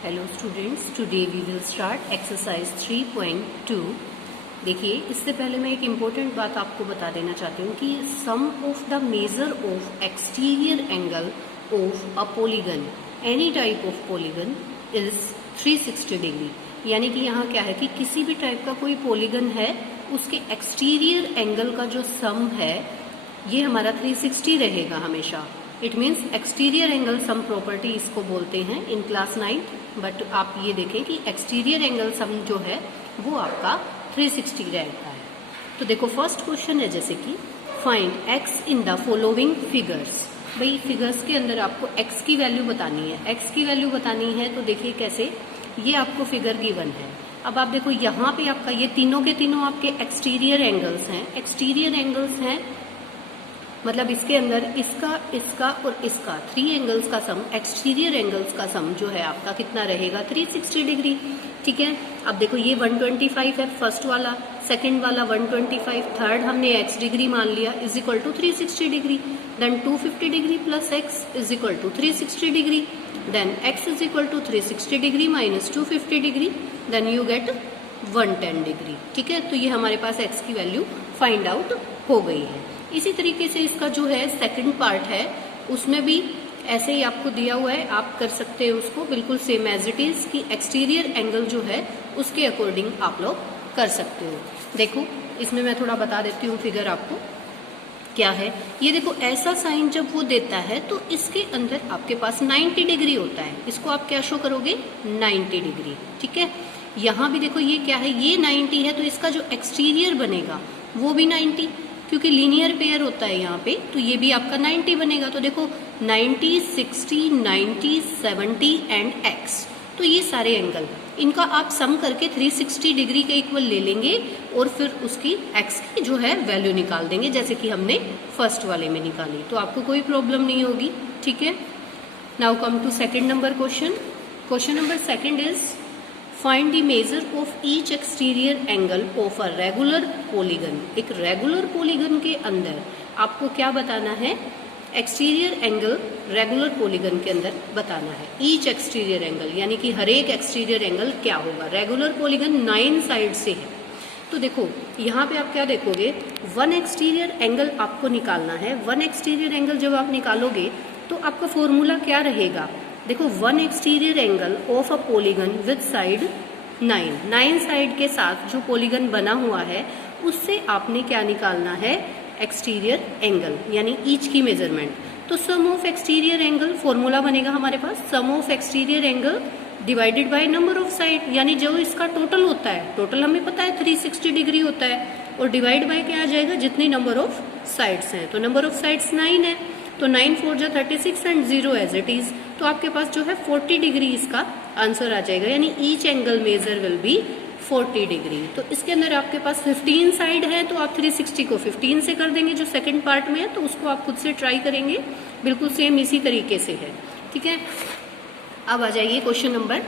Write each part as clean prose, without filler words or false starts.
Hello students, today we will start exercise 3.2। देखिए, इससे पहले मैं एक इम्पोर्टेंट बात आपको बता देना चाहती हूँ कि sum of the measure of exterior angle of a polygon any type of polygon is 360 degree. यानी कि यहाँ क्या है कि किसी भी टाइप का कोई पॉलीगन है, उसके एक्सटीरियर एंगल का जो सम है ये हमारा 360 रहेगा हमेशा। It means exterior angle sum property इसको बोलते हैं इन क्लास 9। बट आप ये देखें कि एक्सटीरियर एंगल सम जो है वो आपका 360 रहता है। तो देखो, फर्स्ट क्वेश्चन है जैसे कि find x in the following figures. भाई फिगर्स के अंदर आपको एक्स की वैल्यू बतानी है। एक्स की वैल्यू बतानी है तो देखिए कैसे, ये आपको फिगर गिवन है। अब आप देखो यहाँ पे आपका ये तीनों के तीनों आपके एक्सटीरियर एंगल्स हैं। एक्सटीरियर एंगल्स हैं मतलब इसके अंदर इसका, इसका और इसका 3 एंगल्स का सम, एक्सटीरियर एंगल्स का सम जो है आपका कितना रहेगा 360 डिग्री। ठीक है, अब देखो ये 125 है फर्स्ट वाला, सेकंड वाला 125, थर्ड हमने x डिग्री मान लिया is equal to 360 degree. Then 250 degree plus x is equal to 360 degree. Then x is equal to 360 degree minus 250 degree, then you get 110 degree. ठीक है, तो ये हमारे पास x की वैल्यू फाइंड आउट हो गई है। इसी तरीके से इसका जो है सेकंड पार्ट है, उसमें भी ऐसे ही आपको दिया हुआ है, आप कर सकते हैं उसको बिल्कुल सेम एज इट इज कि एक्सटीरियर एंगल जो है उसके अकॉर्डिंग आप लोग कर सकते हो। देखो इसमें मैं थोड़ा बता देती हूँ फिगर आपको क्या है। ये देखो, ऐसा साइन जब वो देता है तो इसके अंदर आपके पास 90 डिग्री होता है। इसको आप क्या शो करोगे 90 डिग्री। ठीक है, यहाँ भी देखो ये क्या है, ये 90 है तो इसका जो एक्सटीरियर बनेगा वो भी 90, क्योंकि लीनियर पेयर होता है यहाँ पे, तो ये भी आपका 90 बनेगा। तो देखो 90, 60, 90, 70 एंड x, तो ये सारे एंगल इनका आप सम करके 360 डिग्री के इक्वल ले लेंगे और फिर उसकी x की जो है वैल्यू निकाल देंगे, जैसे कि हमने फर्स्ट वाले में निकाली, तो आपको कोई प्रॉब्लम नहीं होगी। ठीक है, now come to second number question. Question number second is find the measure of each exterior angle of a regular polygon. एक रेगुलर पॉलीगन के अंदर आपको क्या बताना है, एक्सटीरियर एंगल रेगुलर पॉलीगन के अंदर बताना है। ईच एक्सटीरियर एंगल यानी कि हर एक एक्सटीरियर एंगल क्या होगा। रेगुलर पॉलीगन 9 साइड से है, तो देखो यहाँ पे आप क्या देखोगे, 1 एक्सटीरियर एंगल आपको निकालना है। 1 एक्सटीरियर एंगल जब आप निकालोगे तो आपका फॉर्मूला क्या रहेगा, देखो 1 exterior angle of a polygon with side 9 side के साथ जो पॉलीगन बना हुआ है उससे आपने क्या निकालना है, एक्सटीरियर एंगल यानी ईच की मेजरमेंट। तो sum of exterior angle formula बनेगा हमारे पास, sum of exterior angle divided by number of side, यानी जो इसका टोटल होता है, टोटल हमें पता है 360 डिग्री होता है, और डिवाइड बाय क्या आ जाएगा, जितनी नंबर ऑफ साइड्स हैं। तो नंबर ऑफ साइड्स 9 है, तो 9 4 जा 36 एंड 0 एज इट इज, तो आपके पास जो है 40 डिग्री इसका आंसर आ जाएगा, यानी each angle measure will be 40 degree. तो इसके अंदर आपके पास 15 साइड है, तो आप 360 को 15 से कर देंगे जो सेकंड पार्ट में है, तो उसको आप खुद से ट्राई करेंगे, बिल्कुल सेम इसी तरीके से है। ठीक है, अब आ जाइए क्वेश्चन नंबर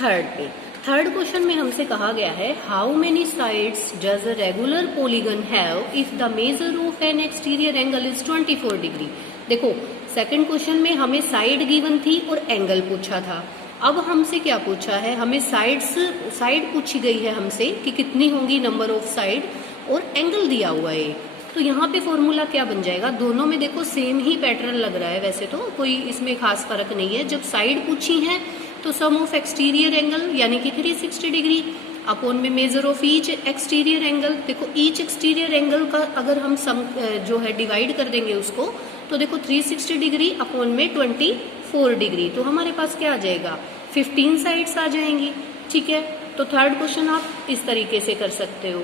थर्ड पे। थर्ड क्वेश्चन में हमसे कहा गया है how many sides does a regular polygon have if the measure of N exterior angle is 24 degree. देखो सेकंड क्वेश्चन में हमें साइड गिवन थी और एंगल पूछा था। अब हमसे क्या पूछा है, हमें साइड पूछी गई है हमसे कि कितनी होंगी नंबर ऑफ साइड, और एंगल दिया हुआ है। तो यहाँ पे फॉर्मूला क्या बन जाएगा, दोनों में देखो सेम ही पैटर्न लग रहा है, वैसे तो कोई इसमें खास फर्क नहीं है। जब साइड पूछी है तो सम ऑफ एक्सटीरियर एंगल यानी कि 360 डिग्री अपॉन में measure of each exterior angle. देखो ईच एक्सटीरियर एंगल का अगर हम सम जो है डिवाइड कर देंगे उसको, तो देखो 360 डिग्री अपॉन में 24 डिग्री, तो हमारे पास क्या आ जाएगा 15 साइड्स आ जाएंगी। ठीक है, तो थर्ड क्वेश्चन आप इस तरीके से कर सकते हो।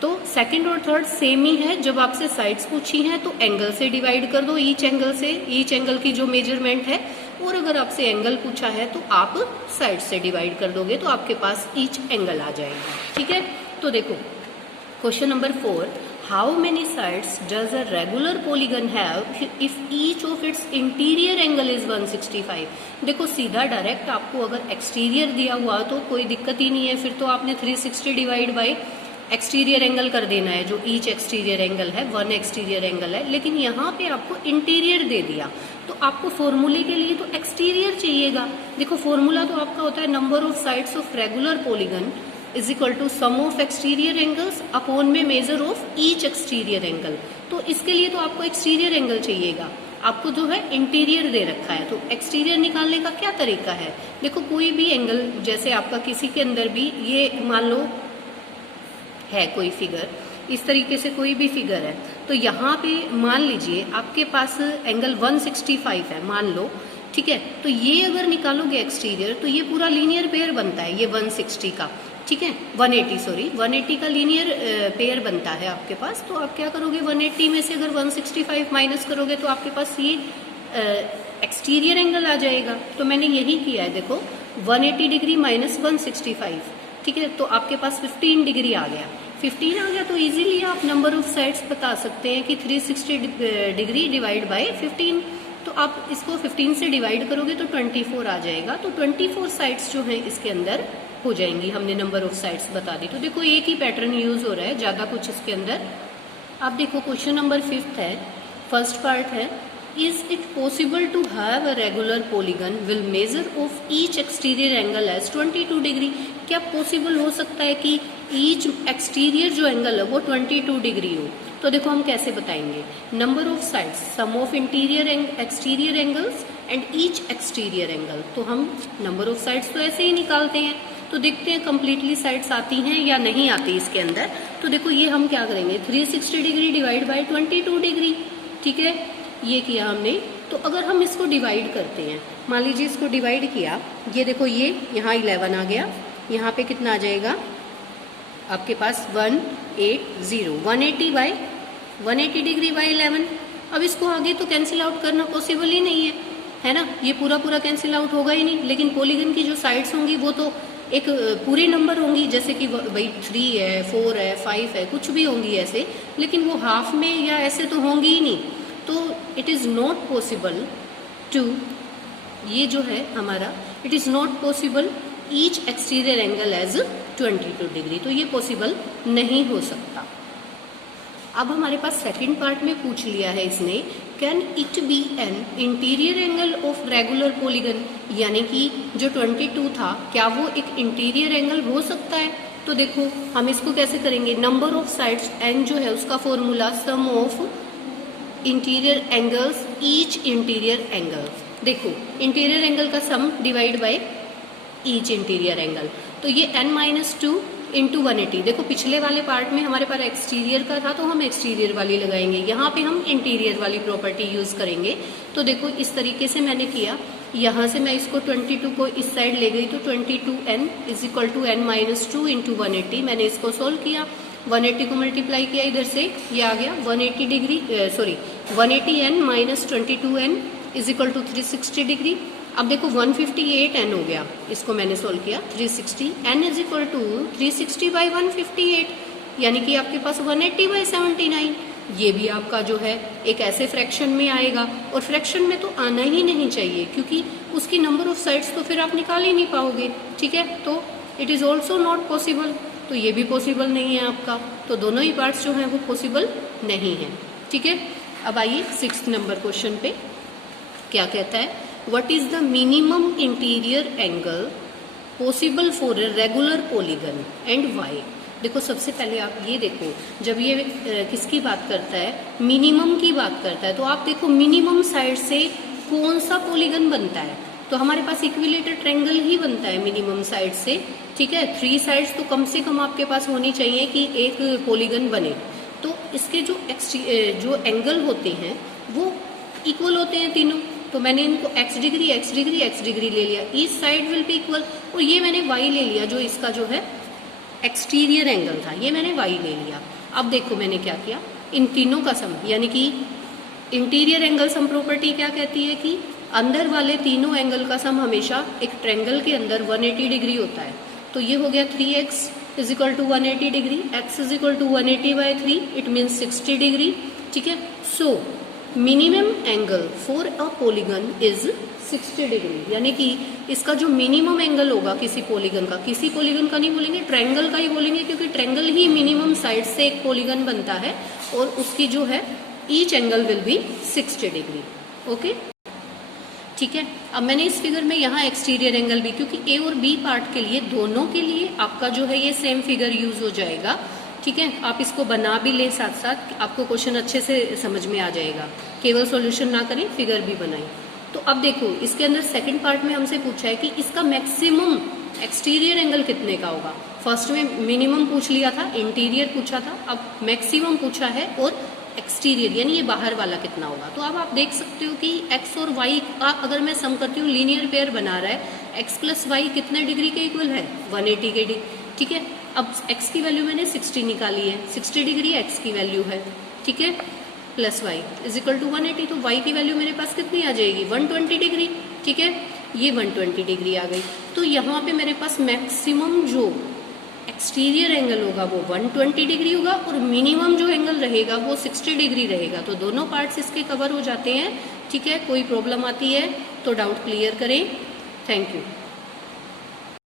तो सेकंड और थर्ड सेम ही है, जब आपसे साइड्स पूछी हैं तो एंगल से डिवाइड कर दो, ईच एंगल से, ईच एंगल की जो मेजरमेंट है, और अगर आपसे एंगल पूछा है तो आप साइड से डिवाइड कर दोगे, तो आपके पास ईच एंगल आ जाएगा। ठीक है, तो देखो question number 4, how many sides does a regular polygon have if each of its interior angle is 165। देखो सीधा डायरेक्ट आपको अगर एक्सटीरियर दिया हुआ तो कोई दिक्कत ही नहीं है, फिर तो आपने 360 डिवाइड बाई एक्सटीरियर एंगल कर देना है, जो ईच एक्सटीरियर एंगल है 1 एक्सटीरियर एंगल है, लेकिन यहाँ पे आपको इंटीरियर दे दिया, तो आपको फॉर्मूले के लिए तो एक्सटीरियर चाहिएगा। देखो फॉर्मूला तो आपका होता है number of sides of regular polygon is equal to sum of exterior angles upon में measure of each exterior angle. तो इसके लिए तो आपको एक्सटीरियर एंगल चाहिएगा, आपको जो है इंटीरियर दे रखा है, तो एक्सटीरियर निकालने का क्या तरीका है। देखो कोई भी एंगल, जैसे आपका किसी के अंदर भी ये मान लो है कोई फिगर, इस तरीके से कोई भी फिगर है, तो यहाँ पे मान लीजिए आपके पास एंगल 165 है मान लो, ठीक है। तो ये अगर निकालोगे एक्सटीरियर तो ये पूरा लीनियर पेयर बनता है, ये 160 का, ठीक है, 180 का लीनियर पेयर बनता है आपके पास। तो आप क्या करोगे, 180 में से अगर 165 माइनस करोगे तो आपके पास ये एक्सटीरियर एंगल आ जाएगा। तो मैंने यही किया है, देखो 180 डिग्री माइनस 165, ठीक है, तो आपके पास 15 डिग्री आ गया। 15 आ गया तो इजीली आप नंबर ऑफ साइड्स बता सकते हैं कि 360 डिग्री डिवाइड बाय 15। तो आप इसको 15 से डिवाइड करोगे तो 24 आ जाएगा। तो 24 साइड्स जो हैं इसके अंदर हो जाएंगी, हमने नंबर ऑफ साइड्स बता दी। तो देखो एक ही पैटर्न यूज हो रहा है, ज़्यादा कुछ इसके अंदर। आप देखो क्वेश्चन नंबर 5 है, फर्स्ट पार्ट है, is it possible to have a regular polygon will measure of each exterior angle as 22 degree. क्या पॉसिबल हो सकता है कि ईच एक्सटीरियर जो एंगल है वो 22 डिग्री हो। तो देखो हम कैसे बताएंगे, number of sides some of interior exterior angles and each exterior angle. तो हम नंबर ऑफ साइड्स तो ऐसे ही निकालते हैं। तो देखते हैं कंप्लीटली साइड्स आती हैं या नहीं आती इसके अंदर। तो देखो ये हम क्या करेंगे, 360 डिग्री डिवाइड बाय 22 डिग्री, ठीक है, ये किया हमने। तो अगर हम इसको डिवाइड करते हैं, मान लीजिए इसको डिवाइड किया, ये देखो ये यहाँ 11 आ गया, यहाँ पे कितना आ जाएगा आपके पास 180 बाय 180 डिग्री बाय 11। अब इसको आगे तो कैंसिल आउट करना पॉसिबल ही नहीं है ना, ये पूरा पूरा कैंसिल आउट होगा ही नहीं। लेकिन पॉलीगन की जो साइड्स होंगी वो तो एक पूरे नंबर होंगी, जैसे कि भाई 3 है, 4 है, 5 है, कुछ भी होंगी ऐसे, लेकिन वो हाफ में या ऐसे तो होंगी ही नहीं। तो it is not possible to, ये जो है हमारा, it is not possible each exterior angle as 22 degree, तो ये पॉसिबल नहीं हो सकता। अब हमारे पास सेकंड पार्ट में पूछ लिया है इसने, can it be an interior angle of regular polygon, यानी कि जो 22 था क्या वो एक इंटीरियर एंगल हो सकता है। तो देखो हम इसको कैसे करेंगे, नंबर ऑफ साइड्स एन जो है उसका formula sum of interior angles each interior angle. देखो इंटीरियर एंगल का sum divide by each interior angle, तो ये n-2 इंटू 180। देखो पिछले वाले पार्ट में हमारे पास एक्सटीरियर का था तो हम एक्सटीरियर वाली लगाएंगे, यहाँ पे हम इंटीरियर वाली प्रॉपर्टी यूज करेंगे। तो देखो इस तरीके से मैंने किया, यहाँ से मैं इसको 22 को इस साइड ले गई तो 22n is equal to n-2 into 180। मैंने इसको सोल्व किया, 180 को मल्टीप्लाई किया इधर से, ये आ गया 180 degree, 180n minus 22n is equal to 360 degree. अब देखो 158n हो गया, इसको मैंने सोल्व किया 360, n is equal to 360 by 158, यानी कि आपके पास 180 बाई 79। ये भी आपका जो है एक ऐसे फ्रैक्शन में आएगा, और फ्रैक्शन में तो आना ही नहीं चाहिए क्योंकि उसकी नंबर ऑफ साइड्स तो फिर आप निकाल ही नहीं पाओगे, ठीक है। तो it is also not possible, तो ये भी पॉसिबल नहीं है आपका। तो दोनों ही पार्ट्स जो हैं वो पॉसिबल नहीं है, ठीक है। अब आइए 6th नंबर क्वेश्चन पे क्या कहता है, What is the minimum interior angle possible for a regular polygon and why? देखो सबसे पहले आप ये देखो, जब ये किसकी बात करता है, मिनिमम की बात करता है, तो आप देखो मिनिमम साइड से कौन सा पॉलीगन बनता है। तो हमारे पास इक्विलेटर ट्रायंगल ही बनता है मिनिमम साइड से, ठीक है। 3 साइड्स तो कम से कम आपके पास होनी चाहिए कि एक पॉलीगन बने। तो इसके जो एंगल होते हैं वो इक्वल होते हैं तीनों। तो मैंने इनको x degree x degree x degree ले लिया, each side will be equal, और ये मैंने y ले लिया जो इसका जो है एक्सटीरियर एंगल था, ये मैंने y ले लिया। अब देखो मैंने क्या किया, इन तीनों का सम, यानी कि इंटीरियर एंगल सम प्रॉपर्टी क्या कहती है कि अंदर वाले तीनों एंगल का सम हमेशा एक ट्रायंगल के अंदर 180 डिग्री होता है। तो ये हो गया 3x is equal to 180 degree, x is equal to 180 by 3, it means 60 degree, ठीक है। So minimum angle for a polygon is 60 degree, यानी कि इसका जो मिनिमम एंगल होगा किसी पॉलीगन का नहीं बोलेंगे, ट्रायंगल का ही बोलेंगे, क्योंकि ट्रायंगल ही मिनिमम साइड से एक पॉलीगन बनता है और उसकी जो है each angle will be 60 degree. Okay, ठीक है। अब मैंने इस फिगर में यहाँ एक्सटीरियर एंगल भी, क्योंकि ए और बी पार्ट के लिए दोनों के लिए आपका जो है ये सेम फिगर यूज हो जाएगा, ठीक है। आप इसको बना भी लें साथ साथ, आपको क्वेश्चन अच्छे से समझ में आ जाएगा, केवल सॉल्यूशन ना करें, फिगर भी बनाएं। तो अब देखो इसके अंदर सेकंड पार्ट में हमसे पूछा है कि इसका मैक्सिमम एक्सटीरियर एंगल कितने का होगा। फर्स्ट में मिनिमम पूछ लिया था, इंटीरियर पूछा था, अब मैक्सिमम पूछा है और एक्सटीरियर यानी ये बाहर वाला कितना होगा। तो अब आप देख सकते हो कि x और y का अगर मैं सम करती हूँ, लीनियर पेयर बना रहा है, x प्लस वाई कितने डिग्री के इक्वल है, 180 के डिग्री, ठीक है। अब x की वैल्यू मैंने 60 निकाली है, 60 डिग्री x की वैल्यू है, ठीक है, plus y is equal to 180, तो y की वैल्यू मेरे पास कितनी आ जाएगी, 120 डिग्री, ठीक है, ये 120 डिग्री आ गई। तो यहाँ पे मेरे पास मैक्सिमम जो एक्सटीरियर एंगल होगा वो 120 डिग्री होगा और मिनिमम जो एंगल रहेगा वो 60 डिग्री रहेगा। तो दोनों पार्ट्स इसके कवर हो जाते हैं, ठीक है। कोई प्रॉब्लम आती है तो डाउट क्लियर करें। Thank you.